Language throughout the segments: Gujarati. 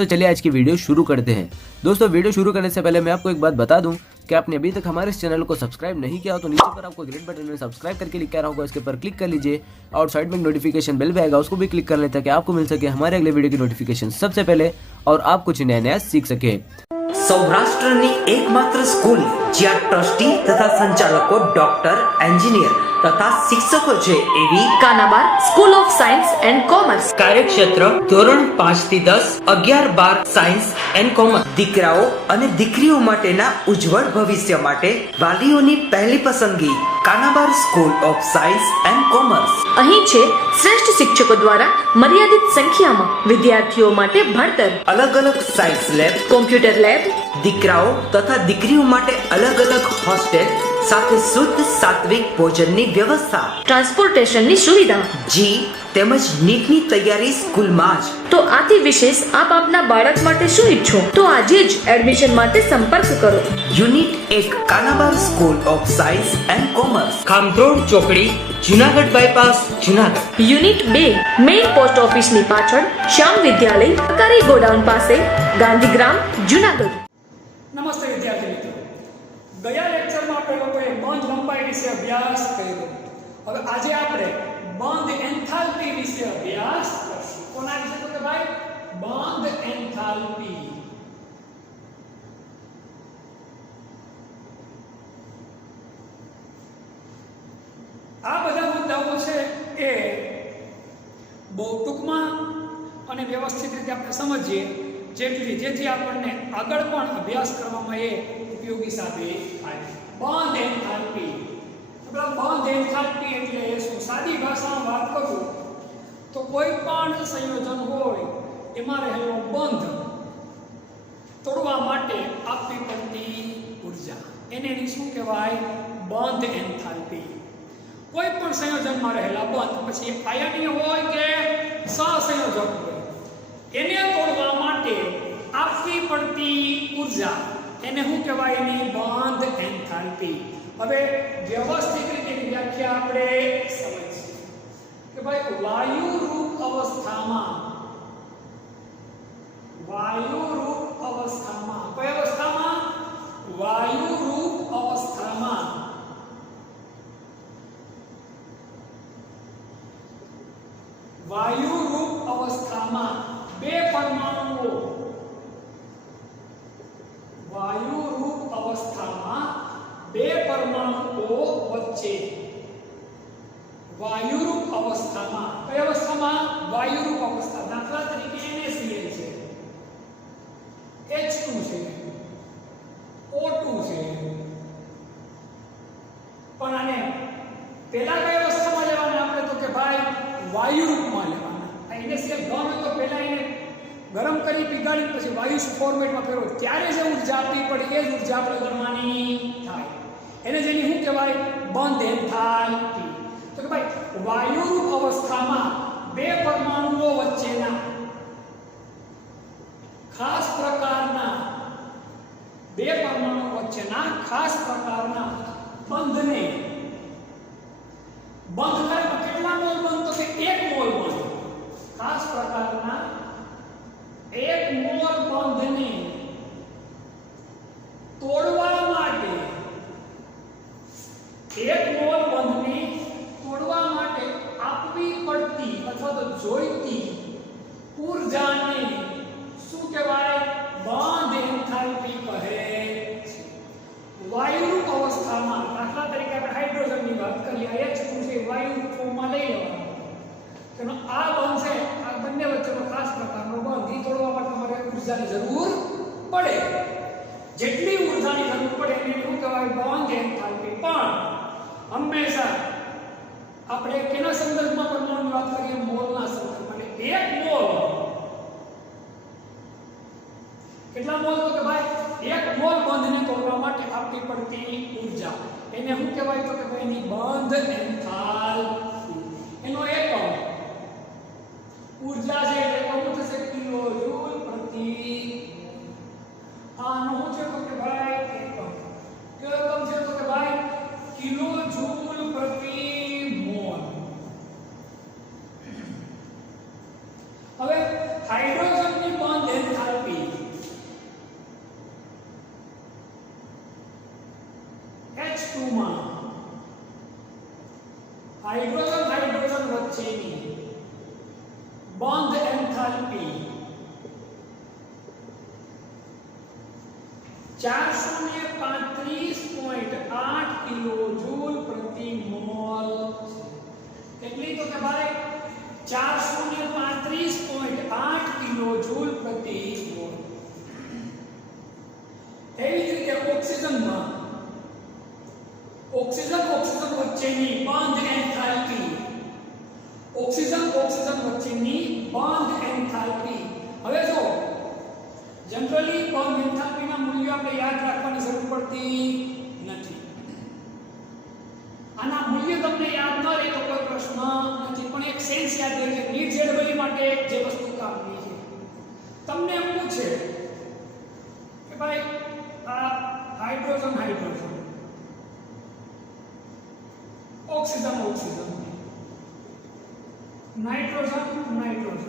दोस्तों चलिए आज की वीडियो शुरू करते हैं। दोस्तों वीडियो शुरू करने से पहले मैं आपको एक बात बता दूं कि आपने अभी तक हमारे इस चैनल को सब्सक्राइब नहीं किया हो तो नीचे पर आपको ग्रीन बटन में सब्सक्राइब करके लिखा रहा होगा, इसके ऊपर क्लिक कर लीजिए और साइड में नोटिफिकेशन बेल भी आएगा, उसको भी क्लिक कर लेते हैं कि आपको मिल सके हमारे अगले वीडियो की नोटिफिकेशन सबसे पहले और आप कुछ नया सीख सके। સૌરાષ્ટ્રની એકમાત્ર સ્કૂલ જ્યાં ટ્રસ્ટી તથા સંચાલકો ડોક્ટર, એન્જિનિયર તથા શિક્ષકો છે એવી Kanabar school of science and commerce કાર્યક્ષેત્ર ધોરણ 5 થી 10, 11-12 સાયન્સ એન્ડ કોમર્સ। દીકરાઓ અને દીકરીઓ માટેના ઉજ્જવળ ભવિષ્ય માટે વાલીઓની પહેલી પસંદગી Kanabar school of science and commerce. અહીં છે શ્રેષ્ઠ શિક્ષકો દ્વારા મર્યાદિત સંખ્યામાં વિદ્યાર્થીઓ માટે ભણતર, અલગ અલગ સાયન્સ લેબ, કોમ્પ્યુટર લેબ, દીકરાઓ તથા દીકરીઓ માટે અલગ અલગ હોસ્ટેલ સાથે શુદ્ધ સાત્વિક ભોજનની વ્યવસ્થા, ટ્રાન્સપોર્ટેશનની સુવિધા, જી તેમજ નીટની તૈયારી સ્કૂલમાં જ। તો આથી વિશેષ આપ આપના બાળક માટે શું ઈચ્છો તો આજે જ એડમિશન માટે સંપર્ક કરો। Unit 1 Kanabar school of science and commerce, Khamatrod ચોકડી, Junagadh bypass, Junagadh. Unit 2 main post ઓફિસની પાછળ શ્યામ વિદ્યાલય, સરકારી ગોડાઉન પાસે, ગાંધીગ્રામ, જુનાગઢ। નમસ્તે વિદ્યાર્થી મિત્રો, ગયા લેક્ચરમાં આપણે લોકોએ બંધ લંબાઈ વિશે અભ્યાસ કર્યો। હવે આજે આપણે બંધ એન્થાલ્પી વિશે અભ્યાસ કરશું। કોના વિશે? તો કે ભાઈ બંધ એન્થાલ્પી। આ બધા મુદ્દાઓ છે એ બહુ ટૂંકમાં અને વ્યવસ્થિત રીતે આપણે સમજીએ જેથી આપણને આગળ પણ અભ્યાસ કરવામાં એ ઉપયોગી સાબિત થાય। બંધ એન્થાલ્પી, બંધ એન્થાલ્પી એટલે શું? સાદી ભાષામાં વાત કરું તો કોઈ પણ સંયોજન હોય એમાં રહેલો બંધ તોડવા માટે આપવી પડતી ઉર્જા એને શું કહેવાય? બંધ એન્થાલ્પી। કોઈ પણ સંયોજનમાં રહેલા બંધ, પછી આયનીય હોય કે સહસંયોજક હોય, એને તોડવા માટે આપવી પડતી ઉર્જા એને શું કહેવાય? એની બંધ એન્થાલ્પી। હવે વ્યવસ્થિત રીતે વ્યાખ્યા આપણે સમજીએ કે ભાઈ વાયુરૂપ અવસ્થામાં, વાયુરૂપ અવસ્થામાં, કઈ અવસ્થામાં? વાયુરૂપ અવસ્થામાં વાયુરૂપ અવસ્થામાં બે પરમાણુઓ, વાયુરૂપ અવસ્થામાં બે પરમાણુઓ વચ્ચે, વાયુરૂપ અવસ્થામાં, કઈ અવસ્થામાં? વાયુરૂપ અવસ્થા। દાખલા તરીકે NaCl છે, H2 છે, O2 છે, પણ આને પહેલા કઈ અવસ્થામાં લેવાના આપણે? તો કે ભાઈ વાયુરૂપમાં લેવાના। NaCl ઘન હોય તો પહેલા એને ગરમ કરી પીગાળી પછી વાયુ ફોર્મેટમાં ફેરવો ત્યારે જે ઉર્જા આપવી પડે એ જ ઉર્જા આપણે ગરમાની થાય, એને જેની શું કહેવાય? બંધ એન્થાલ્પી। તો કે ભાઈ વાયુરૂપ અવસ્થામાં બે પરમાણુઓ વચ્ચેના ખાસ પ્રકારના, બે પરમાણુઓ વચ્ચેના ખાસ પ્રકારના બંધને, બંધ થાય કેટલા મોલ બંધ? તો કે 1 મોલ બંધ, ખાસ પ્રકારના 1 મોલ બંધને તોડવા માટે, 1 મોલ બંધને તોડવા માટે આપવી પડતી અથવા તો જોઈતી ઊર્જાને શું કહેવાય? બંધ એન્થાલ્પી કહે છે। વાયુરૂપ અવસ્થામાં દાખલા તરીકે આપણે હાઇડ્રોજનની વાત કરીએ, H2 છે, વાયુરૂપ ફોર્મમાં લઈ લેવાનો, તેનો આ બંધ છે, આ બંને વચ્ચેનો ખાસ પ્રકારનો બંધ, એ તોડવા માટે તમારે ઉર્જાની જરૂર પડે। જેટલી ઉર્જાની જરૂર પડે એને શું કહેવાય? બંધ એન્થાલ્પી। પણ હંમેશા આપણે કેના સંદર્ભમાં પરમાણુની વાત કરીએ? મોલના સંદર્ભમાં। 1 મોલ, કેટલા મોલ? તો કે ભાઈ 1 મોલ બંધને તોડવા માટે આપવી પડતી ઉર્જા એને શું કહેવાય? તો કે ભાઈ એની બંધ એન્થાલ્પી। એનો એકમ ઉર્જા છે એટલે એકમ થશે કિલો જૂલ પ્રતિ આનો શું છે? તો કે ભાઈ એકમ, કયો એકમ છે? તો કે ભાઈ કિલો જૂલ પ્રતિ મોલ। હવે હાઇડ્રોજનની બંધ એન્થાલ્પી H2 માં હાઇડ્રોજન વચ્ચેની બંધ એન્થાલ્પી 435.8 કિલોજૂલ પ્રતિ મોલ. કેટલી તો કે ભાઈ 435.8 કિલોજૂલ પ્રતિ મોલ. એવી જ રીતે ઓક્સિજન વચ્ચેની બંધ એન્થાલ્પી ઓક્સિજન વચ્ચેની બંધ એન્થાલ્પી. હવે જો જનરલી બંધ એન્થાલ્પીના મૂલ્યો આપણે યાદ રાખવાની જરૂર પડતી નથી. આના મૂલ્ય તમને યાદ ન રહે તો કોઈ પ્રશ્ન નથી, પણ એક સેન્સ યાદ રહે કે નીટ જેડબલી માટે જે વસ્તુ કામની છે. તમને એમ પૂછે કે ભાઈ આ hydrogen oxygen nitrogen hydrogen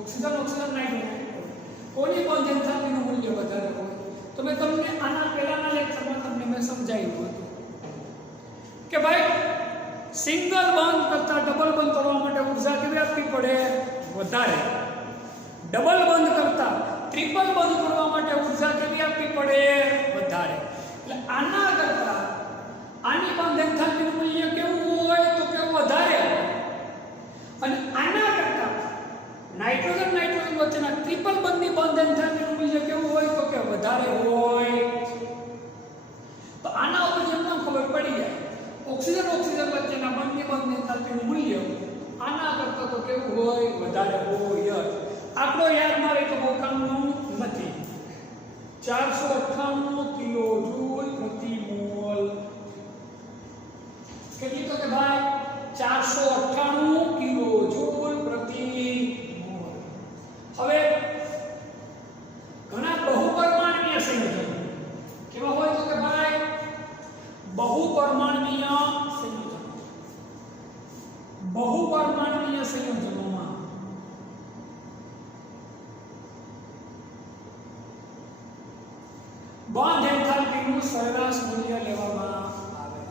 oxygen nitrogen કોની બંધ એન્થાલ્પીનું મૂલ્ય વધારે હોય? તો મેં તમને આના પહેલાના લેક્ચરમાં તમને મેં સમજાવ્યું હતું કે ભાઈ સિંગલ બંધ કરતા ડબલ બંધ કરવા માટે ઉર્જા કેવી આપવી પડે? વધારે. ડબલ બંધ કરતા ટ્રિપલ બંધ કરવા માટે ઉર્જા કેવી આપવી પડે? વધારે. એટલે આના કરતા આની બંધ એન્થાલ્પીનું મૂલ્ય કેવું હોય? તો કે વધારે. અને આના કરતા નાઇટ્રોજન વચ્ચેના ટ્રિપલ બંધની બંધ એન્થાલ્પીનું મૂલ્ય કેવું હોય? તો કે વધારે હોય. તો આના ઉપર જેમ ખબર પડી જાય ઓક્સિજન વચ્ચેના બંધની બંધ એન્થાલ્પીનું મૂલ્ય આના કરતા તો કેવું હોય? વધારે હોય. આટલો યાદ ના રહે તો બહુ કામનું નથી. 498 કિલોજૂલ પ્રતિ મોલ. કેટલી તો કે ભાઈ 498 કિલોજૂલ પ્રતિ મોલ. હવે ઘણા બહુપરમાણુય સંયોજનો કેવા હોય તો કે ભાઈ બહુપરમાણુય સંયોજનોમાં બંધ એન્થાલ્પીનું સરેરાશ મૂલ્ય લેવામાં આવે.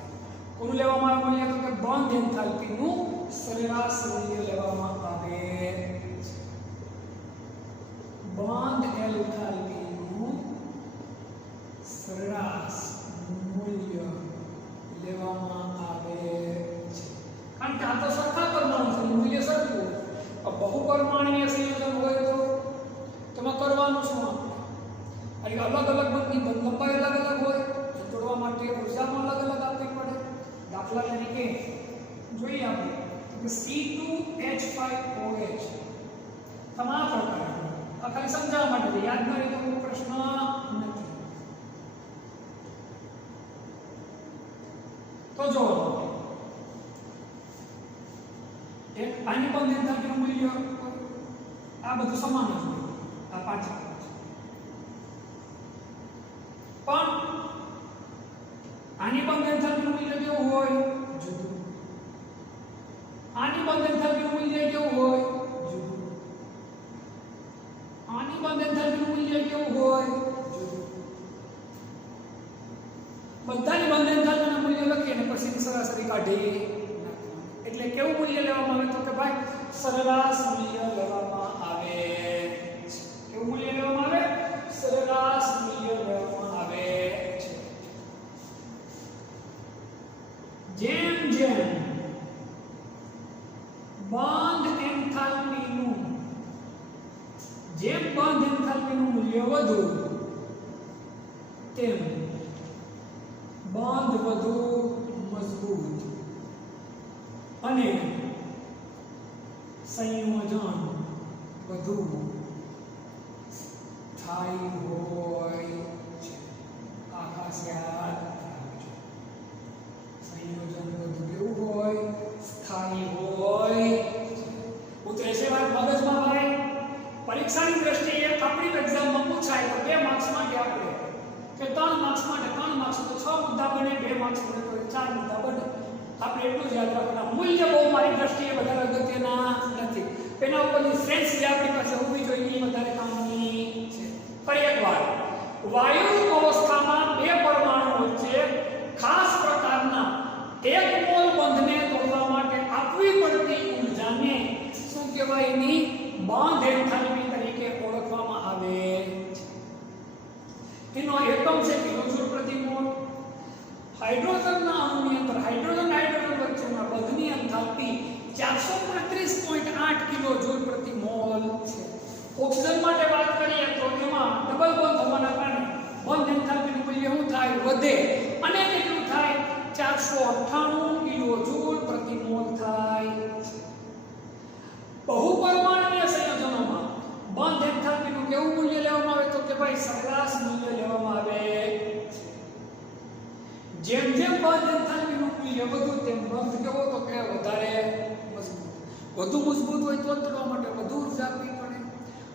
કોનું લેવામાં આવે મૂલ્ય? તો કે બંધ એન્થાલ્પીનું સરેરાશ મૂલ્ય લેવામાં આવે. બંધ એન્થાલ્પીનું સરેરાશ મૂલ્ય લેવામાં આવે છે. કારણ કે આ તો સરખા પરમાણુ છે, મૂલ્ય સરખું હોય. બહુપરમાણુય સંયોજન હોય તો તમે કરવાનું શું? અલગ બંધની લંબાઈ અલગ હોય, જોડવા માટે ઉર્જામાં અલગ આપવી પડે. દાખલા તરીકે જોઈએ આપણે કે C2H5OH તમામ પ્રકાર આ ખાલી સમજાવવા માટે યાદ ન રહે તો કોઈ પ્રશ્ન નથી. તો જો એક આની બંધ એન્થાલ્પીનું મૂલ્ય આ બધું સમાન જ હોય. આ પાંચ પણ આની બંધ એન્થાલ્પીનું મૂલ્ય કેવું હોય? જુદું. આની બંધ એન્થાલ્પીનું મૂલ્ય કેવું હોય? જુદું. આની બંધ એન્થાલ્પીનું મૂલ્ય કેવું હોય? જુદું. બધાની બંધ એન્થાલ્પીનું મૂલ્ય લખીને પછી સરાસરી કાઢી નાખવાનું. એટલે કેવું મૂલ્ય લેવામાં આવે? તો કે ભાઈ સરેરાશ મૂલ્ય લેવામાં આવે. કેવું મૂલ્ય લેવામાં આવે? સરેરાશ મૂલ્ય લેવામાં આવે છે. જેમ બંધ એન્થાલ્પીનું મૂલ્ય વધુ તેમ બંધ વધુ મજબૂત અને સંયોજન વધુ સ્થાયી હોય છે. આ ખાસ યાદ રાખજો. સંયોજન વધુ કેવું હોય? સ્થાયી હોય. ઉતરે છે વાત મગજમાં ભાઈ. પરીક્ષાની દ્રષ્ટિએ આપણી એક્ઝામમાં પૂછાય તો 2 માર્ક્સ માટે આપણે કે 3 માર્ક્સ માટે 3 માર્ક્સ તો 6 મુદ્દા બને, 2 માર્ક્સ માટે તો 4 મુદ્દા બને. આપણે એટલું જ યાદ રાખવાનું. મૂલ્ય બહુ મારી દ્રષ્ટિએ વધારે અગત્યના નથી. એના ઉપરની સેન્સ જે આપણી પાસે હોવી જોઈએ એ વધારે કામની હાઇડ્રોજનના અણુની અંદર હાઇડ્રોજન વચ્ચેના બંધની એન્થાલ્પી 435.8 કિલોજૂલ પ્રતિ મોલ છે. ઓક્સિજન માટે વાત કરીએ તો એમાં ડબલ બોન્ડ થવાના કારણે બંધ એન્થાલ્પીનું મૂલ્ય શું થાય? વધે અને કેટલું થાય? 498 કિલોજૂલ પ્રતિ મોલ થાય. બહુપરમાણુય સંયોજનોમાં બંધ એન્થાલ્પીનું કેવું મૂલ્ય લેવામાં આવે? તો કે ભાઈ સરેરાશ મૂલ્ય લેવામાં આવે. જેમ જેમ બંધ એન્થાલ્પીનું મૂલ્ય વધુ તેમ બંધ કેવો? તો કે વધારે મજબૂત. વધુ મજબૂત હોય તો તોડવા માટે વધુ ઊર્જા આપવી પડે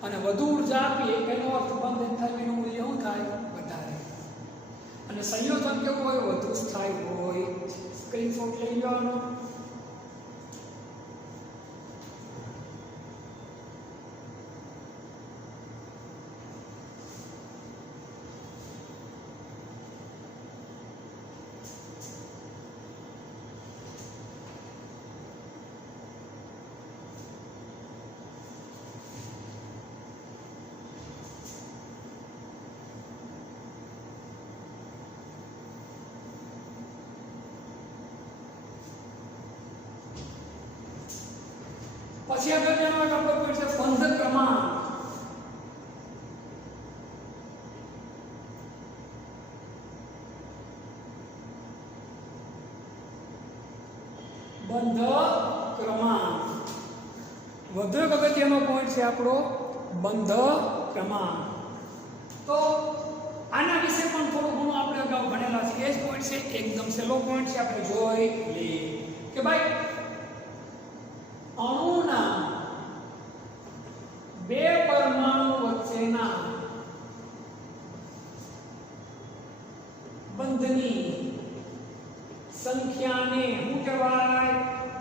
અને વધુ ઊર્જા આપીએ એનો અર્થ બંધ એન્થાલ્પીનું મૂલ્ય શું થાય? વધારે. અને સંયોજન કેવું હોય? વધુ સ્થાયી હોય. સ્ક્રીનશોટ લઈ લેવાનો. પછી અગત્યનો એક આપણો પોઈન્ટ છે બંધ ક્રમાંક. બંધ ક્રમાંક વધુ એક અગત્યનો પોઈન્ટ છે આપણો બંધ ક્રમાંક. તો આના વિશે પણ થોડું ઘણું આપણે અગાઉ ભણેલા છે. એ જ પોઈન્ટ છે, એકદમ સહેલો પોઈન્ટ છે, આપણે જોઈ લઈએ કે ભાઈ અણુના બે પરમાણુ વચ્ચેના બંધની સંખ્યાને શું કહેવાય?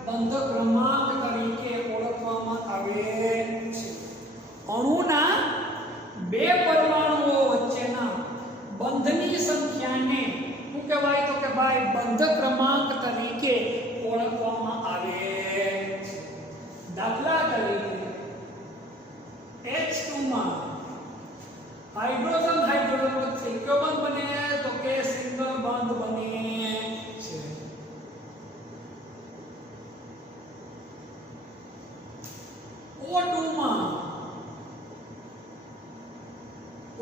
બંધ ક્રમાંક તરીકે ઓળખવામાં આવે છે. અણુના બે પરમાણુઓ વચ્ચેના બંધની સંખ્યાને શું કહેવાય? તો કે ભાઈ બંધ ક્રમાંક તરીકે ઓળખવામાં આવે છે. દાખલા તરીકે H2 માં હાઇડ્રોજન વચ્ચે કયો બંધ બને? તો કે સિંગલ બંધ બને છે. O2 માં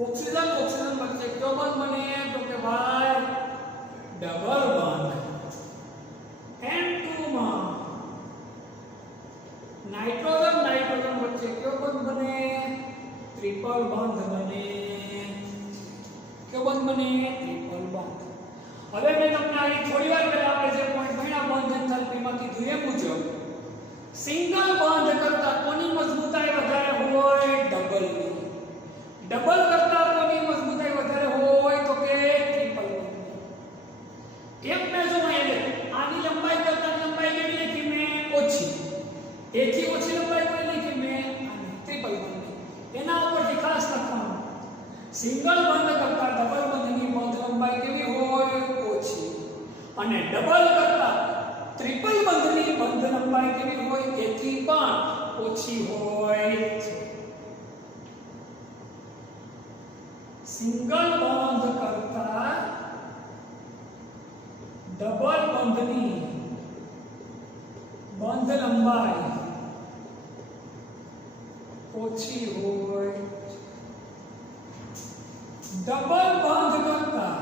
ઓક્સિજન વચ્ચે કયો બંધ બને? તો કે ભાઈ ડબલ બંધ. N2 માં નાઇટ્રોજન વચ્ચે કયો બંધ બને? ટ્રિપલ બંધ બને. કયો બંધ બને? ટ્રિપલ બંધ. હવે મેં તમને આ થોડી વાર પહેલા આપણે જે પોઈન્ટ ભણ્યા બંધ એન્થાલ્પીમાં કીધું એ મુજબ સિંગલ બંધ કરતા કોની મજબૂતાઈ વધારે હોય? ડબલની. ડબલ કરતા કોની મજબૂતાઈ વધારે હોય? તો કે ટ્રિપલ બંધની. એક મેજરમાં એટલે આની લંબાઈ કરતા લંબાઈ કેટલી લીધી મેં? ઓછી. એથી ઓછી લંબાઈ કોઈ લીધી મેં? ટ્રિપલ બંધની. એના ઉપરથી ખાસ લખવાનું સિંગલ બંધ કરતા ડબલ બંધની બંધ લંબાઈ કેવી હોય? ઓછી. અને ડબલ કરતા ટ્રિપલ બંધની બંધ લંબાઈ કેવી હોય? એથી પણ ઓછી હોય છે. સિંગલ બંધ કરતા ડબલ બંધની બંધ લંબાઈ ઓછી હોય. ડબલ બંધ કરતા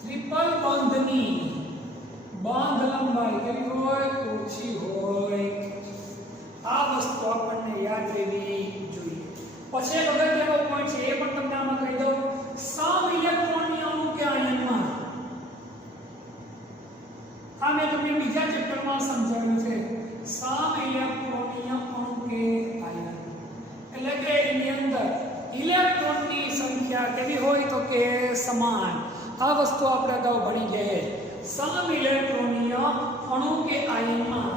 ટ્રિપલ બંધની બંધ લંબાઈ કેવી હોય? ઓછી હોય. આ વસ્તુ આપણને યાદ રહેવી જોઈએ. પછી એક અગત્યનો પોઈન્ટ છે, એ પણ તમને આમાં કહી દઉં. સમ ઇલેક્ટ્રોનની અણુ કે આયનમાં આ મેં તમને બીજા ચેપ્ટરમાં સમજાવ્યું છે. સમ ઇલેક્ટ્રોનની અણુ કે આયન એટલે કે એની અંદર ઇલેક્ટ્રોનની સંખ્યા કેવી હોય? તો કે સમાન. આ વસ્તુ આપણે અગાઉ ભણી ગયા. સમ ઇલેક્ટ્રોનીય અણુ કે આયનમાં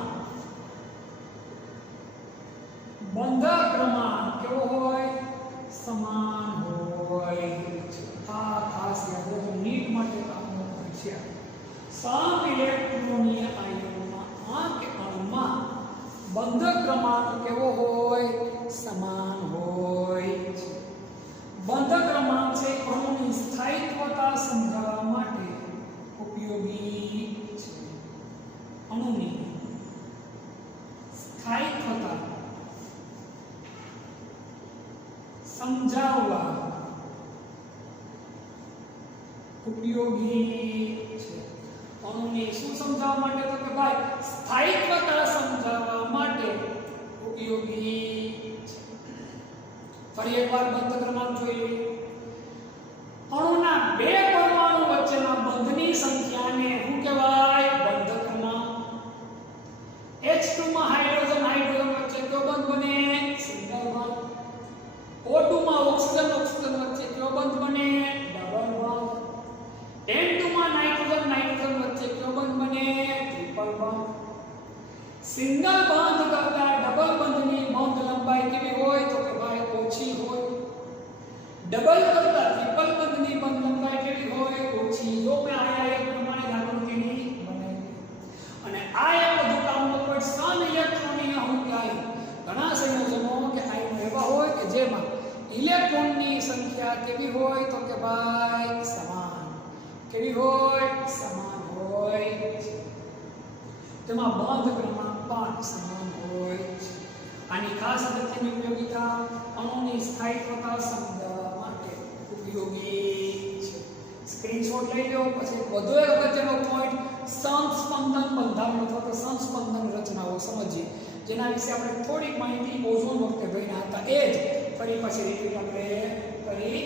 બંધ ક્રમાંક કેવો હોય? સમાન હોય. આ ખાસ યાદ રાખો, નીટ માટે કામનો પોઈન્ટ છે. સમ ઇલેક્ટ્રોનીય આયનમાં આ કે અણુમાં બંધ ક્રમાંક કેવો હોય? સમાન હોય. સમજાવવા ઉપયોગી છે. અણુની શું સમજાવવા માટે? તો કે ભાઈ સ્થાયિત્વતા સમજાવવા માટે ઉપયોગી છે. ફરી એકવાર બંધ ક્રમાંક જોઈએ. અણુના બે પરમાણુ વચ્ચેના બંધની સંખ્યાને શું કહેવાય? બંધ ક્રમાંક. H2 માં હાઇડ્રોજન વચ્ચે કયો બંધ બને? Single bond. O2 માં ઓક્સિજન વચ્ચે કયો બંધ બને? Double bond. N2 માં નાઇટ્રોજન વચ્ચે કયો બંધ બને? Triple bond. સિંગલ બોન્ડ કરતા ડબલ બોન્ડની બોન્ડ લંબાઈ કેવી હોય? તો કે ભાઈ ઓછી હોય. ડબલ કરતા ટ્રિપલ બોન્ડની બોન્ડ લંબાઈ કેવી હોય? ઓછી. જો મેં આયા એક પ્રમાણે આકૃતિની બનાવી. અને આ એક બધું કામનો કોઈ સન ઇલેક્ટ્રોનીય હું કાય ઘણા સંયોજનો કે આયનો એવા હોય કે જેમાં ઇલેક્ટ્રોનની સંખ્યા કેવી હોય? તો કે ભાઈ સમાન. કેવી હોય? સમાન હોય. તેમાં બંધ ક્રમાંક પણ સમાન હોય. આની ખાસ અગત્યની ઉપયોગિતા અણુની સ્થાયિત્વતા સમજાવવા માટે ઉપયોગી છે. સ્ક્રીનશોટ લઈ લો. પછી વધુ એક અગત્યનો પોઈન્ટ સંસ્પંદન બંધારણ અથવા તો સંસ્પંદન રચનાઓ સમજીએ, જેના વિશે આપણે થોડીક માહિતી ઓઝોન વખતે ભણ્યા હતા. એ જ ફરી પછી રિપીટ આપણે કરી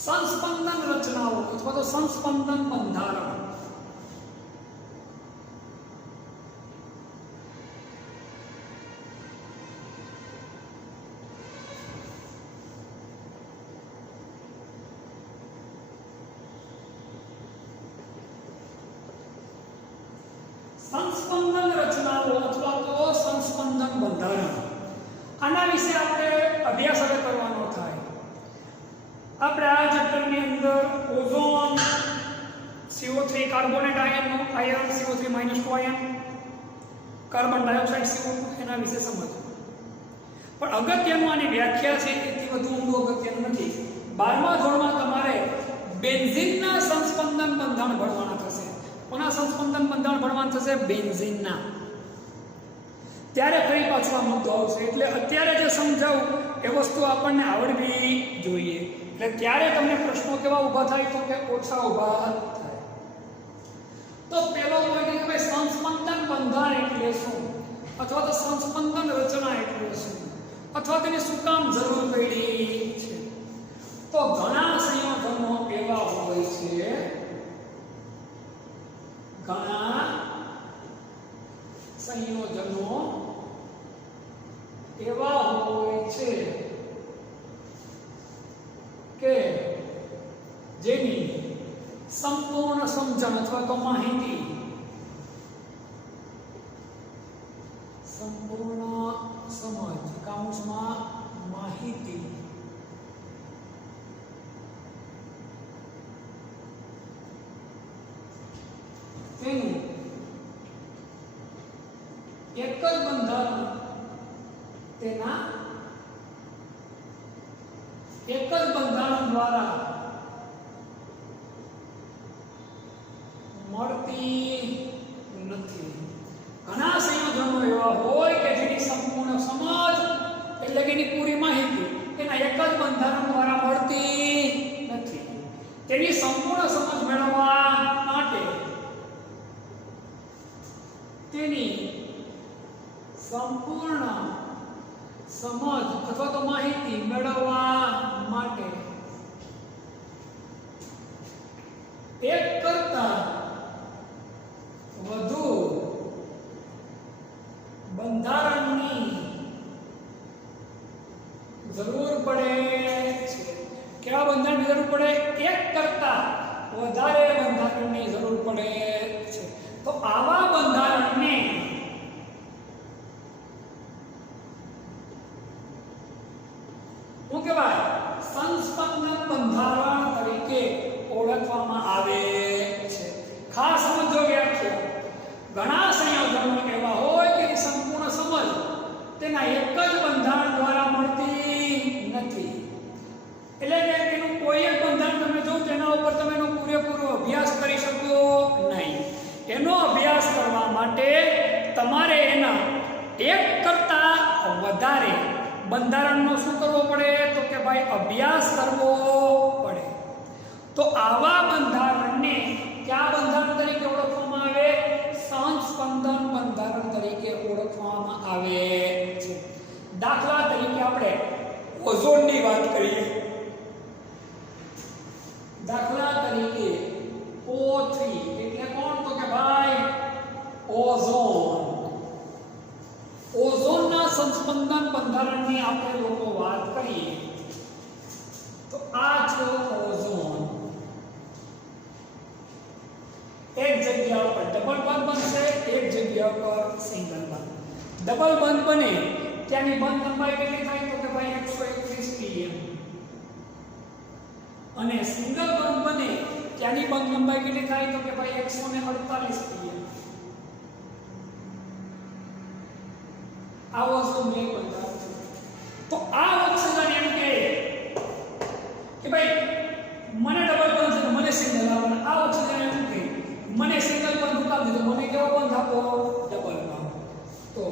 સંસ્પંદન રચનાઓ અથવા તો સંસ્પંદન બંધારણ. સંસ્પંદન રચનાઓ અથવા તો સંસ્પંદન બંધારણ, આના વિશે આપણે અભ્યાસ હવે કરવાનો થાય. આપણે આ ચેપ્ટરની અંદર ozone, CO3 carbonate ion CO3 - 2 ion, carbon dioxide CO2 એના વિશે સમજવું. પણ અગત્યનું આની વ્યાખ્યા છે એથી વધુ ઊંડું અગત્યનું નથી. 12મા ધોરણમાં તમારે બેન્ઝીનના સંસ્પંદન બંધારણ ભણવાના થશે. કોના સંસ્પંદન બંધારણ ભણવાના થશે? બેન્ઝીનના. ત્યારે ફરી પાછો આ મુદ્દો આવશે. એટલે અત્યારે જે સમજાવું એ વસ્તુ આપણને આવડવી જોઈએ. એટલે ત્યારે તમને પ્રશ્નો કેવા ઊભા થાય? તો કે ઓછા ઊભા થાય. તો પેલો પોઈન્ટ કે ભાઈ સંસ્પંદન બંધારણ એટલે શું, અથવા તો સંસ્પંદન રચના એટલે શું, અથવા તેને શું કામ જરૂર પડી છે? તો ઘણા સંયોજનો એવા હોય છે, ઘણા સંયોજનો એવા હોય છે કે જેની સંપૂર્ણ સમજણ અથવા તો માહિતી સંપૂર્ણ સમજ કાઉન્સમાં માહિતી તેનું એક જ બંધારણ તેના એક જ બંધારણ દ્વારા મળતી નથી. ઘણા સંયોજનો એવા હોય કે જેની સંપૂર્ણ સમજ એટલે કે એની પૂરી માહિતી એના એક જ બંધારણ દ્વારા મળતી નથી. તેની સંપૂર્ણ સમજ મેળવવા માટે તેની સંપૂર્ણ સમજ અથવા તો માહિતી મેળવવા માટે એક કરતા વધુ બંધારણની જરૂર પડે છે. કેવા બંધારણની જરૂર પડે? એક કરતા વધારે બંધારણની જરૂર પડે છે. તો આવા બંધારણને તમારે એના એક કરતા વધારે બંધારણનો શું કરવો પડે? તો કે ભાઈ અભ્યાસ કરવો પડે. તો આવા બંધારણને કયા બંધારણ તરીકે ઓળખવામાં આવે? સંસ્પંદન બંધારણ તરીકે ઓળખવામાં આવે છે. દાખલા તરીકે આપણે ઓઝોનની વાત કરીએ. દાખલા તરીકે O3 એટલે કોણ? તો કે ભાઈ ઓઝોન. ઓઝોનના સંસ્પંદન બંધારણની આપણે લોકો વાત કરીએ તો આ છે ઓઝોન. એક જગ્યા પર ડબલ બંધ બનશે, એક જગ્યા પર સિંગલ બંધ. ડબલ બંધ બને ત્યાંની બંધ લંબાઈ કેટલી થાય? તો કે ભાઈ 121 pm. અને સિંગલ બંધ બને ત્યાંની બંધ લંબાઈ કેટલી થાય? તો કે ભાઈ 148 pm. આ વસ્તુ મેં બતાવ્યું. તો આ ઓક્સિજન એમ કે ભાઈ મને ડબલ બંધ છે, મને સિંગલ આપો. આ ઓક્સિજન એમ કે મને સિંગલ બંધ આપી દીધો, મને કેવો બંધ આપો? ડબલ બંધ. તો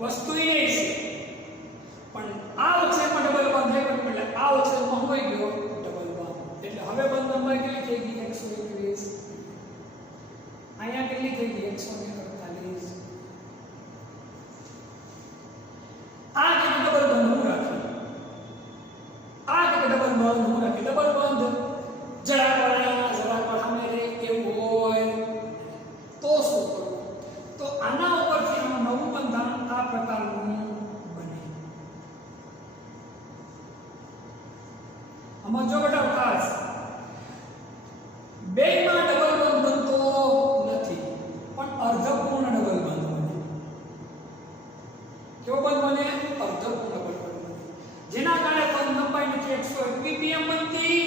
વસ્તુ એ છે પણ આ ઓક્સિજનમાં ડબલ બંધ થાય પણ એટલે આ ઓક્સિજનમાં હોઈ ગયો ડબલ બંધ. એટલે હવે બંધ લંબાઈ કેટલી થઈ ગઈ? 121. અહીંયા કેટલી થઈ ગઈ? 148. આ કે ડબલ બંધ હું રાખી, આ કે ડબલ બંધ હું રાખી. ડબલ બંધ જરા પર સામે રે એવું હોય તો શું કરવું? તો આના ઉપરથી નવું બંધારણ આ પ્રકારનું બને. આમાં જો બેટા ખાસ બેમાં ડબલ બંધ બનતો નથી પણ અર્ધપૂર્ણ ડબલ બંધ બને. કેવો બંધ બને? અર્ધપૂર્ણ ડબલ બંધ બને. જેના કારણે બંધ લંબાઈ નથી 121 pm બનતી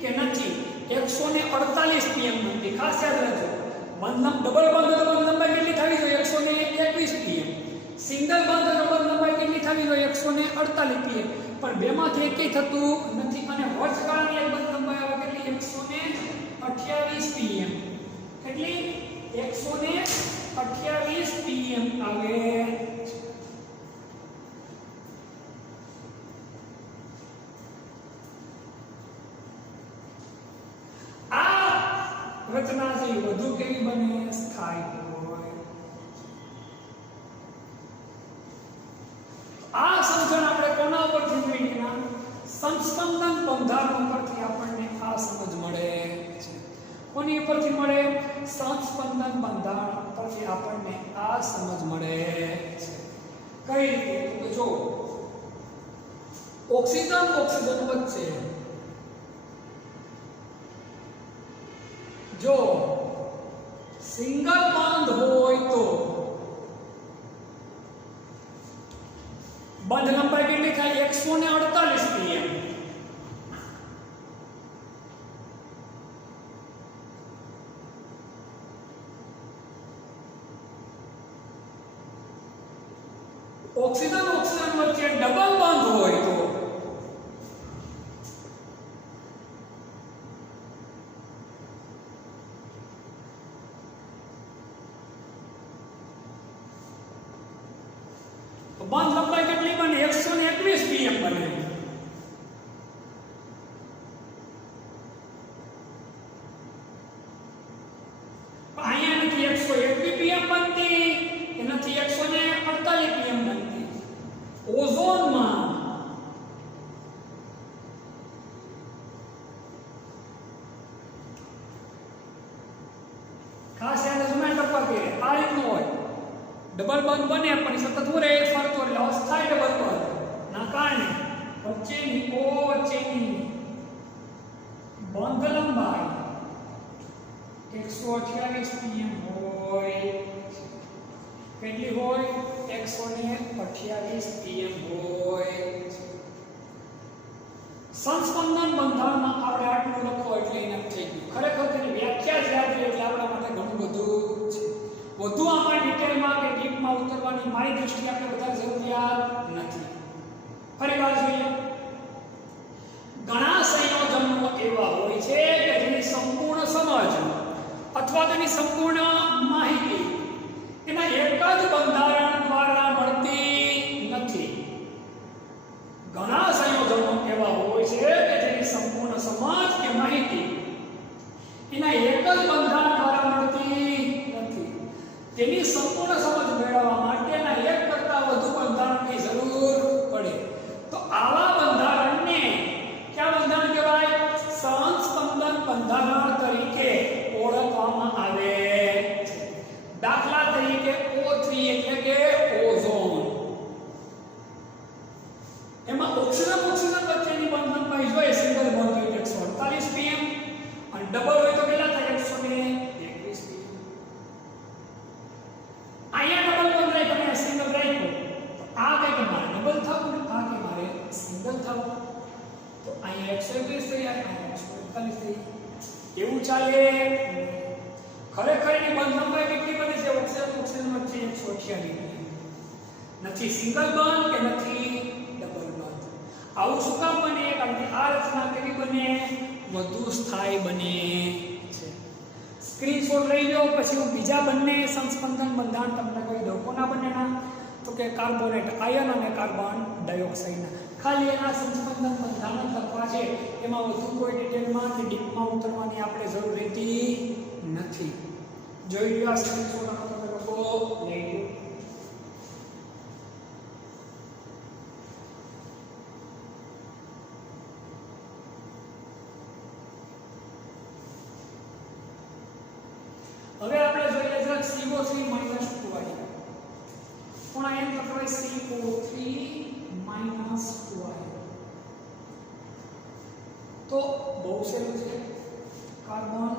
કે નથી 148 pm બનતી. ખાસ યાદ રાખજો, ડબલ બંધ તો બંધ લંબાઈ કેટલી થવી જોઈએ? 121 pm. સિંગલ બંધ તો બંધ લંબાઈ કેટલી થવી જોઈએ? 148 pm. પણ બેમાંથી એકેય થતું નથી. અને વચગાળાની એક બંધ લંબાઈ આવે કેટલી? 128 pm. કેટલી? 128 pm આવે. આ રચના છે વધુ કેવી બને? સ્થાયી હોય. આ સમજણ આપણે કોના પરથી મેળવીના? સંસ્પંદન બંધારણ પરથી આપણને આ સમજ મળે છે. કોની પરથી મળે? સંસ્પંદન બંધારણ પરથી આપણને આ સમજ મળે છે. કઈ રીતે? તો જો ઓક્સિજન વચ્ચે જો સિંગલ બંધ હોય તો બંધ લંબાઈ કેટલી થાય? 148 pm. ઓક્સિજન વચ્ચે ડબલ બંધ હોય તો બંધ લંબાઈ કેટલી બને? 121 pm બને. અહીંયા નથી 121 pm બનતી, એનાથી 148 pm બનતી. ઓઝોનમાં ખાસ યાદ રાખજો ટપ્પા કે આ રીતનું હોય. ડબલ બંધ બને પણ સતત રહે ફરતો એટલે અસ્થાયી ડબલ બંધ ના કારણે વચ્ચેની બંધ લંબાઈ 128 pm હોય. કેટલી હોય? 128 pm હોય. સંસ્પંદન બંધારણમાં આપણે આટલું લખો એટલે એને થઈ ગયું. ખરેખર તેની વ્યાખ્યા જ યાદ રહે એટલે આપણા માટે ઘણું બધું છે. વધુ આમાં ડિટેલમાં કે ડીપમાં ઉતરવાની મારી દૃષ્ટિએ આપણે વધારે જરૂરિયાત નથી. ફરી વાર જોઈએ. ઘણા સંયોજનો એવા હોય છે કે જેની સંપૂર્ણ વ્યવસ્થાની સંપૂર્ણ માહિતી એના એક જ બંધારણ દ્વારા મળતી નથી. ઘણા સંયોજનો એવા હોય છે કે જેની સંપૂર્ણ સમજ કે માહિતી એના એક જ બંધારણ દ્વારા મળતી નથી. તેની સંપૂર્ણ સમજ મેળવવા માટેના એક કરતાં વધુ બંધારણની જરૂર પડે. તો આવા બંધારણને કયા બંધારણ કહેવાય? સંસ્પંદન બંધારણ તરીકે ઓળખવામાં આવે છે. દાખલા તરીકે O3 એટલે કે ઓઝોન. એમાં ઓક્સિજન વચ્ચેની બંધનભાઈ જોઈએ સિંગલ બોન્ડ હોય 148 pm અને ડબલ હોય તો કેટલા થાય? 121 pm. અહીંયા ડબલ બોન્ડ રાખ્યો અને સિંગલ રાખ્યો તો આ કઈ કે મારે ડબલ થવું ને આ કે મારે સિંગલ થવું. તો અહીંયા 121 થઈ જાય, અહીંયા 141 થઈ જાય. એવું ચાલે. ખરેખર એની બંધનભાઈ કેટલી બની છે? ઓક્સિજન વચ્ચે 128 નથી સિંગલ બોન્ડ કે નથી ડબલ બોન્ડ. આવું શું કામ બને? કારણ કે આ રચના કેવી બને? વધુ સ્થાયી બને છે. સ્ક્રીનશોટ લઈ લો, પછી હું બીજા બંને સંસ્પંદન બંધારણ તમને કહી દઉં. કોના બંનેના? તો કે કાર્બોનેટ આયન અને કાર્બન ડાયોક્સાઇડના. ખાલી એના સંસ્પંદન બંધારણ લખવા છે, એમાં વધુ કોઈ ડિટેલમાં કે ડીપમાં ઉતરવાની આપણે જરૂર રહેતી નથી. જોઈ લો આ સ્ક્રીનશોટ તમે લોકો લઈ લો. હવે આપણે જોઈએ છે CO3 - 2i. કોણ આયન લખવાય? CO3 - 2i. તો બહુ સહેલું છે. કાર્બન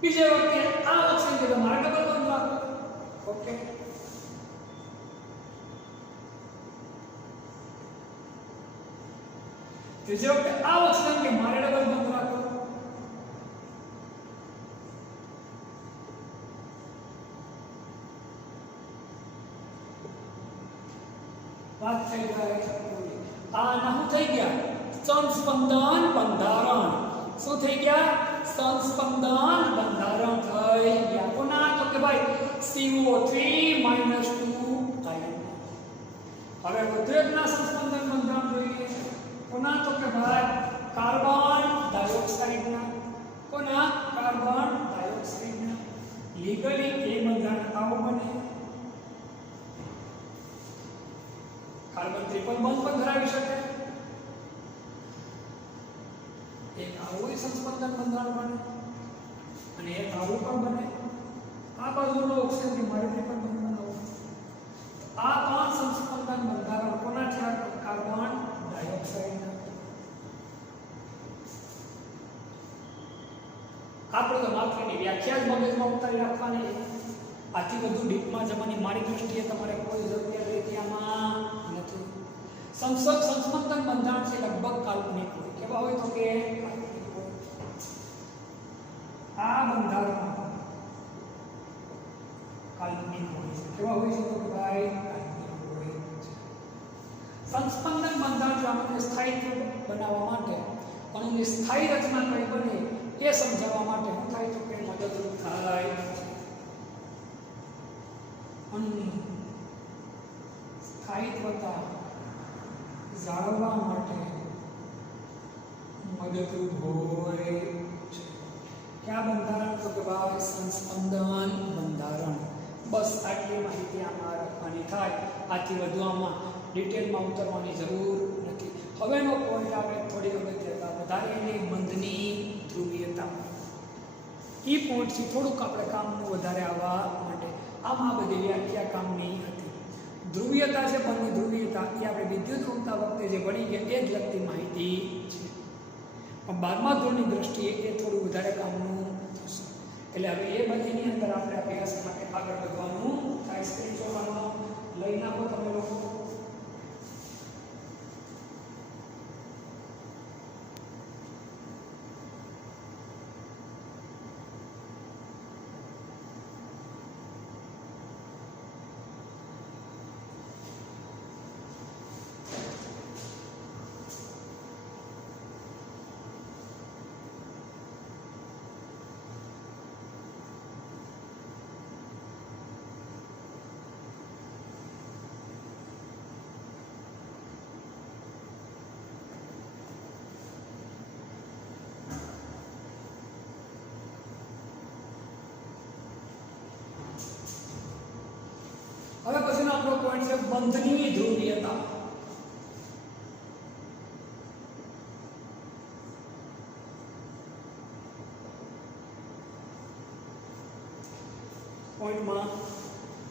બીજે વખતે આ ઓપ્શન કે તમારે ડબલ બોન્ડ રાખો. ઓકે, ત્રીજે વખતે આ ઓપ્શન કે મારે ડબલ બોન્ડ રાખો. વાત થઈ જાય. આ નામ થઈ ગયા સંસ્પંદન બંધારણ. શું થઈ ગયા? સંસ્પંદન બંધારણ થઈ ગયા. કોના? તો કે ભાઈ CO3 - 2i. હવે વધુ એકના સંસ્પંદન બંધારણ જોઈએ. કોના? તો કે ભાઈ કાર્બન ડાયોક્સાઇડના. કોના? કાર્બન ડાયોક્સાઇડના. લીગલી એ બંધારણ આવું બને. કાર્બન ટ્રિપલ બોન્ડ પણ ધરાવી શકે. એક આવું સંસ્પંદન બંધારણ બને અને એક આવું પણ બને. આ બાજુનો ઓક્સિજન થી મારે ટ્રિપલ બોન્ડ બનાવવો. આ ત્રણ સંસ્પંદન બંધારણ કોના છે? કાર્બન ડાયોક્સાઇડના. આપણે તો માત્ર એની વ્યાખ્યા જ મગજમાં ઉતારી રાખવાની. આથી વધુ ડીપમાં જવાની મારી દૃષ્ટિએ તમારે કોઈ જરૂરિયાત રહેતી આમાં નથી. સંસ્પંદન બંધારણ છે લગભગ કાલ્પનિક હોય. કેવા હોય? તો કે આ બંધારણ કાલ્પનિક હોય છે. કેવા હોય છે? તો કે ભાઈ કાલ્પનિક હોય છે. સંસ્પંદન બંધારણ આપણને સ્થાયી બનાવવા માટે અણુની સ્થાયી રચના કઈ બને એ સમજાવવા માટે શું થાય? તો કે મદદરૂપ થાય. અણુની સ્થાયીત્વતા જાળવવા માટે મદદરૂપ હોય છે. કયા બંધારણ? તો કે ભાઈ સંસ્પંદન બંધારણ. બસ આટલી માહિતી આમાં રાખવાની થાય. આથી વધુ આમાં ડિટેલમાં ઉતરવાની જરૂર નથી. હવેનો પોઈન્ટ આવે થોડી અગત્યતા વધારે એની બંધની ધ્રુવીયતા. એ પોઈન્ટથી થોડુંક આપણે કામનું વધારે આવવા માટે આમ આ બધી વ્યાખ્યા કામની હતી. ધ્રુવીયતા છે, બંધની ધ્રુવીયતા એ આપણે વિદ્યુત ઋણતા વખતે જે ભણી ગયા એ જ લગતી માહિતી છે. પણ 12મા ધોરણની દ્રષ્ટિએ એ થોડું વધારે કામનું થશે. એટલે હવે એ બધીની અંદર આપણે અભ્યાસ માટે આગળ વધવાનું થાય. સ્ક્રીનશોટ લઈ નાખો તમે લોકો. મહત્વનો પોઈન્ટ છે બંધની ધ્રુવીયતા. પોઈન્ટમાં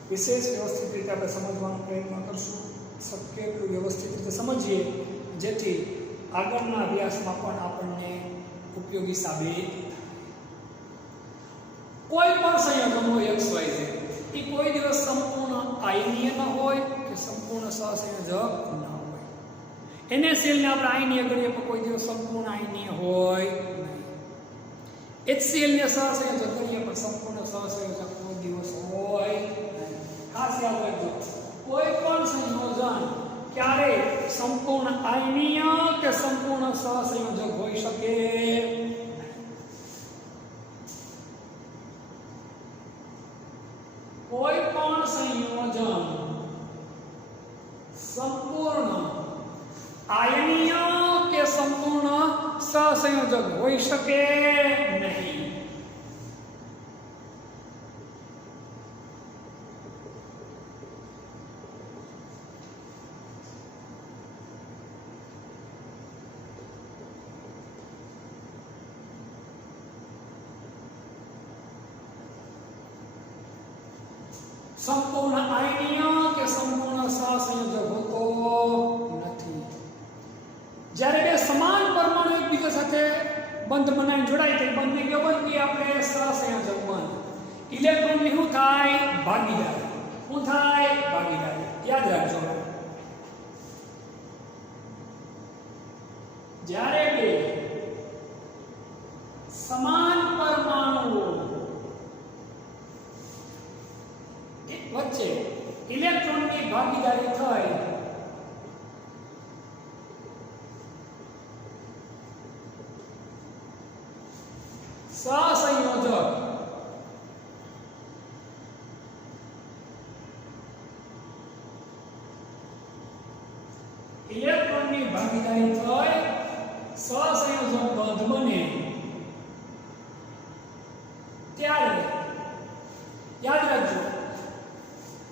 વિશેષ વ્યવસ્થિત રીતે આપણે સમજવાનો પ્રયત્ન કરશું. શક્ય એટલું વ્યવસ્થિત રીતે સમજીએ જેથી આગળના અભ્યાસમાં પણ આપણને ઉપયોગી સાબિત. કોઈ પણ સંયોજનો XYZ એ કોઈ દિવસ સંપૂર્ણ આયનીય ન હોય કે સંપૂર્ણ સહસંયોજક ન હોય. NaCl ને આપણે આયનીય ગણીએ પણ કોઈ દિવસ સંપૂર્ણ આયનીય હોય નહીં. HCl ને સહસંયોજક ગણીએ પણ સંપૂર્ણ સહસંયોજક કોઈ દિવસ હોય નહીં. ખાસ યાદ રાખજો, કોઈ પણ સંયોજન ક્યારે સંપૂર્ણ આયનીય કે સંપૂર્ણ સહસંયોજક હોઈ શકે. કોઈ પણ સંયોજન સંપૂર્ણ આયનીય કે સંપૂર્ણ સહસંયોજક હોઈ શકે નહીં. સંપૂર્ણ આયનીય કે સંપૂર્ણ સહસંયોજક હોતો નથી. જ્યારે બે સમાન પરમાણુ એકબીજા સાથે બંધ બનાવીને જોડાય તો બંધને કયો બંધ કહીએ આપણે? સહસંયોજક બંધ. ઇલેક્ટ્રોનની શું થાય? ભાગીદારી. શું થાય? ભાગીદારી. યાદ રાખજો, જ્યારે બે સમાન પરમાણુઓ વચ્ચે ઇલેક્ટ્રોનની ભાગીદારી થઈ સહસંયોજક ઇલેક્ટ્રોનની ભાગીદારી થઈ સહસંયોજક બંધ બને ત્યારે યાદ રાખજો,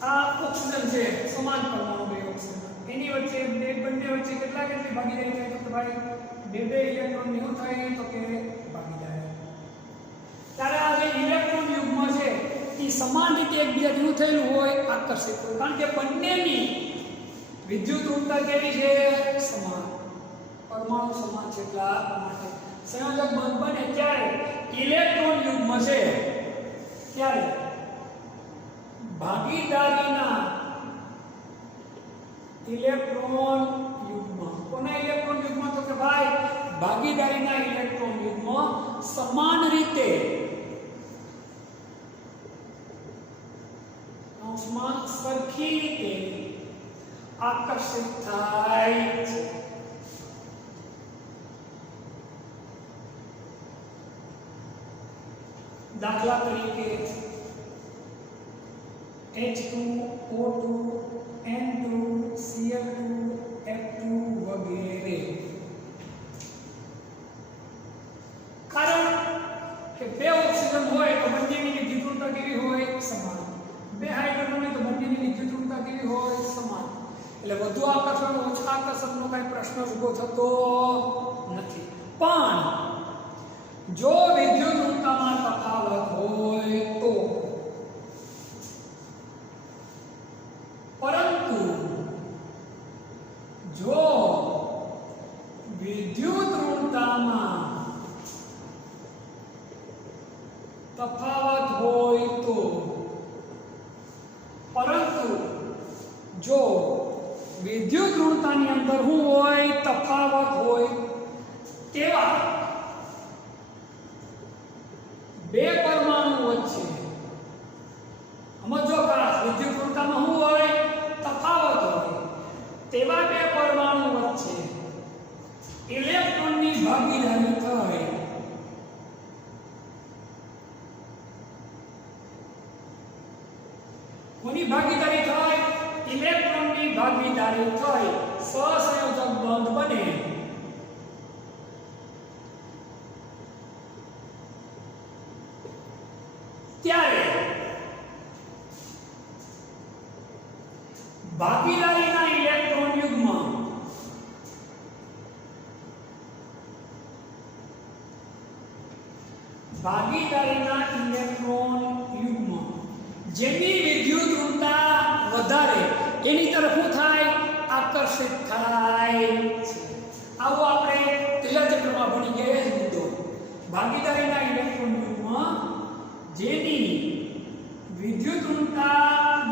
આ ઓક્સિજન છે સમાન પરમાણુ બે ઓક્સિજન એની વચ્ચે બંને વચ્ચે કેટલી ભાગીદારી થાય? તો ભાઈ બે ઇલેક્ટ્રોન ની થાય તો કે ભાગીદારી. ત્યારે આ જે ઇલેક્ટ્રોન યુગ્મ છે એ સમાન રીતે એકબીજાથી થયેલું હોય, આકર્ષિત હોય, કારણ કે બંનેની વિદ્યુત ઋણતા કેવી છે? સમાન. પરમાણુ સમાન છે એટલા માટે સંયોજક બંધ બને ત્યારે ઇલેક્ટ્રોન યુગ્મ છે ત્યારે ભાગીદારીના ઇલેક્ટ્રોન યુગ્મ. કોના ઇલેક્ટ્રોન યુગ્મ? તો કે ભાઈ ભાગીદારીના ઇલેક્ટ્રોન યુગ્મ સમાન રીતે સરખી રીતે આકર્ષિત થાય છે. દાખલા તરીકે H2O2 N2 Cl2 F2 વગેરે. કારણ કે બે ઓક્સિજન હોય તો બંનેની વિદ્યુત ઋણતા કેવી હોય? સમાન. બે હાઇડ્રોજન હોય તો બંનેની વિદ્યુત ઋણતા કેવી હોય? સમાન. એટલે વધુ આકર્ષણ ઓછા આકર્ષણનો કઈ પ્રશ્ન ઉભો થતો નથી. પણ જો વિદ્યુત ઋણતામાં તફાવત હોય તો, પરંતુ જો વિદ્યુત ઋણતામાં તફાવત હોય તો, પરંતુ જો વિદ્યુત ઋણતાની અંદર શું હોય? તફાવત હોય તેવા બે પરમાણુ વચ્ચે સમજો ખાસ, વિદ્યુત ઋણતામાં શું હોય? તફાવત હોય તેવા બે પરમાણુ વચ્ચે ઇલેક્ટ્રોનની ભાગીદારી થાય કોની ભાગીદારી થાય? ઇલેક્ટ્રોનની ભાગીદારી થઈ સહસંયોજક બંધ બને ત્યારે ભાગીદારીના ઇલેક્ટ્રોન યુગ્મ જેની વિદ્યુત ઋણતા વધારે એની તરફ શું થાય? આકર્ષિત થાય છે. આવો આપણે ત્રીજા ચેપ્ટરમાં ભણી ગયા જ મુદ્દો. ભાગીદારીના ઇલેક્ટ્રોન યુગ્મ જેની વિદ્યુત ઋણતા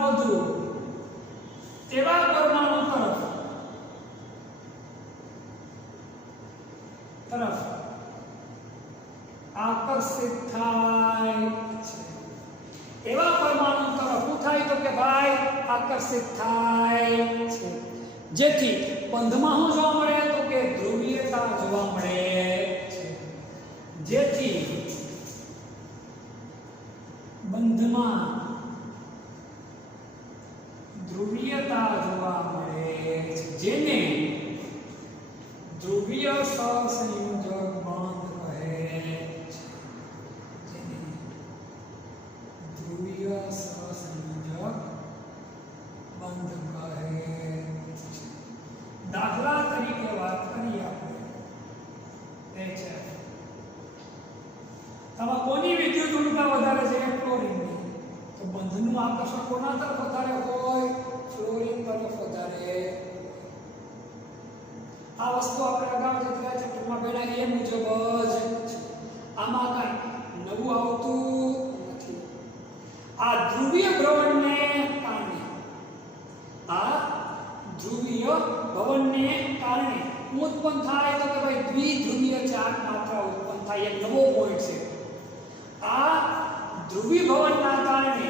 વધુ તેવા પરમાણુ તરફ આકર્ષિત થાય છે. એવા પરમાણુ તરફ શું થાય? તો કે ભાઈ આકર્ષિત થાય છે. જેથી બંધમાં શું જોવા મળે? તો કે ધ્રુવીયતા જોવા મળે છે. જેથી બંધમાં ધ્રુવીયતા જોવા મળે છે. જેને ધ્રુવીય સહસંયોજક બંધ કહે છે. જેને ધ્રુવીય સહસંયોજક બંધ કહે છે. દાખલા તરીકે વાત કરીએ આપણે એ છે આમાં કોની વિદ્યુત ઋણતા વધારે છે? ફ્લોરિનની. તો બંધનું આકર્ષણ કોના તરફ વધારે હોય? ફ્લોરિન તરફ વધારે. આ વસ્તુ આપણે અગાઉ જેટલા ચેપ્ટરમાં ભણ્યા એ મુજબ જ આમાં કાંઈ નવું આવતું નથી. આ ધ્રુવીય ભ્રમણને કારણે ઉત્પન્ન થાય તો કે ભાઈ દ્વિધ્રુવીય ચાર્જ માત્રા ઉત્પન્ન થાય. એક નવો પોઈન્ટ છે. આ ધ્રુવીભવનના કારણે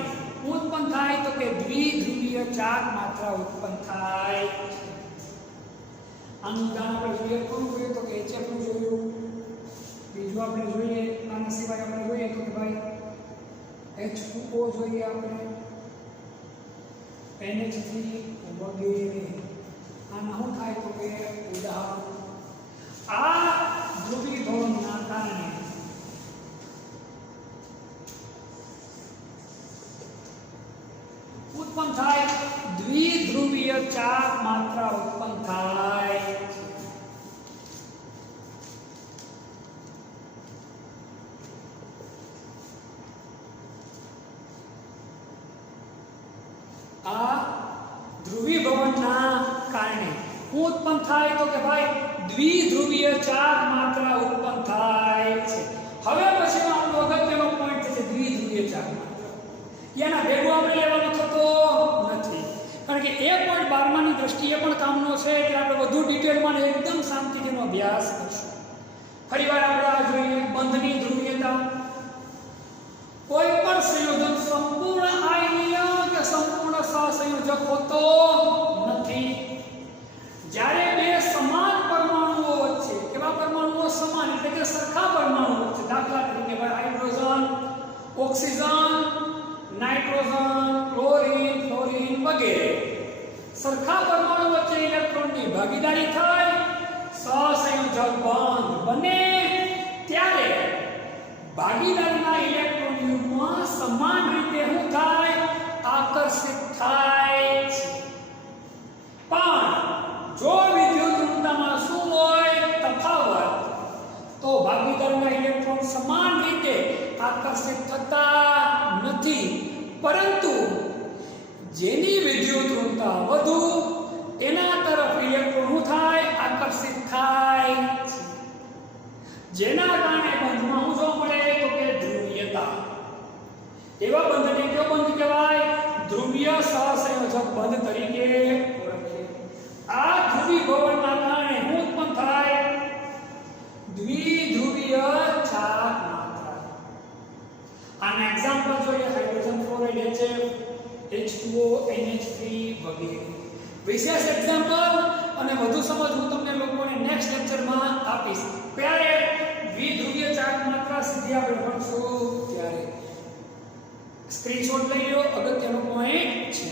ઉત્પન્ન થાય તો કે દ્વિધ્રુવીય ચાર્જ માત્રા ઉત્પન્ન થાય. આનું ઉદાહરણ આપણે જોઈએ કોનું જોઈએ? તો કે HF નું જોયું. બીજું આપણે જોઈએ આના સિવાય આપણે જોઈએ તો કે ભાઈ H2O જોઈએ આપણે, NH3 વગેરે. આના શું થાય તો કે ઉદાહરણ આ ધ્રુવીભવનના કારણે ઉત્પન્ન થાય દ્વિધ્રુવીય ચાર્જ માત્રા ઉત્પન્ન થાય. આ ધ્રુવીભવનના કારણે ઉત્પન્ન થાય તો કે ભાઈ દ્વિધ્રુવીય ચાર્જ માત્રા ઉત્પન્ન થાય છે. હવે પછીનો આપણો અગત્યનો પોઈન્ટ છે દ્વિધ્રુવીય ચાર્જ માત્રા. એના ભેગો આપણે લેવાનો થતો નથી કારણ કે એ પોઈન્ટ 12માની દ્રષ્ટિએ પણ કામનો છે એટલે આપણે વધુ ડિટેલમાં એકદમ શાંતિથી એનો અભ્યાસ કરશું. ફરીવાર આપણે આ જોઈએ બંધની ધ્રુવીયતા. કોઈ પણ સંયોજન સંપૂર્ણ આયનીય કે સંપૂર્ણ સહસંયોજક હોતો નથી. જ્યારે બે સમાન પરમાણુઓ વચ્ચે, કેવા પરમાણુઓ? સમાન એટલે કે સરખા પરમાણુઓ વચ્ચે. દાખલા તરીકે hydrogen, oxygen, nitrogen, chlorine, fluorine વગેરે સરખા પરમાણુ વચ્ચે ઇલેક્ટ્રોનની ભાગીદારી થાય, સહસંયોજક બંધ બને ત્યારે ભાગીદારીના ઇલેક્ટ્રોન યુગ્મ સમાન રીતે શું થાય? આકર્ષિત થાય છે. પણ જો વિદ્યુત ઋણતામાં શું હોય? તફાવત, તો ભાગીદારીના ઇલેક્ટ્રોન સમાન રીતે આકર્ષિત થતા નથી. પરંતુ જેની વિદ્યુત ઋણતા વધુ એના તરફ ઇલેક્ટ્રોન શું થાય? આકર્ષિત થાય છે. જેના કારણે બંધમાં શું જોવા મળે? તો કે ધ્રુવીયતા. એવા બંધને કયો બંધ કહેવાય? ધ્રુવીય સહસંયોજક બંધ તરીકે ઓળખીએ. આ ધ્રુવીભવનના કારણે શું ઉત્પન્ન થાય? દ્વિધ્રુવીય ચાર્જ માત્રા. આના એક્ઝામ્પલ જોઈએ hydrogen fluoride HF, H2O, NH3 વગેરે. વિશેષ એક્ઝામ્પલ અને વધુ સમજ હું તમને લોકોને નેક્સ્ટ લેક્ચરમાં આપીશ. ત્યારે દ્વિધ્રુવીય ચાર્જ માત્રા સીધી આપણે ભણશું ત્યારે. સ્ક્રીનશોટ લઈ લો, અગત્યનો પોઈન્ટ છે.